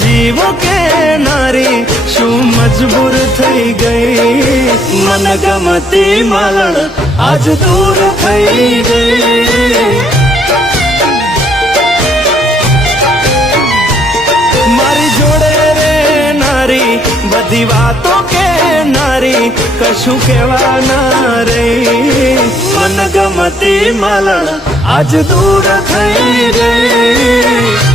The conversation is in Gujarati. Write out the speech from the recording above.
જીવો કે નારી શું મજબૂર થઈ ગઈ મન ગમતી માલણ આજ દૂર થઈ ગઈ મારી જોડે રે નારી બધી વાતો કે નારી કશું કહેવા ના રહી મન ગમતી માલણ આજ દૂર થઈ ગઈ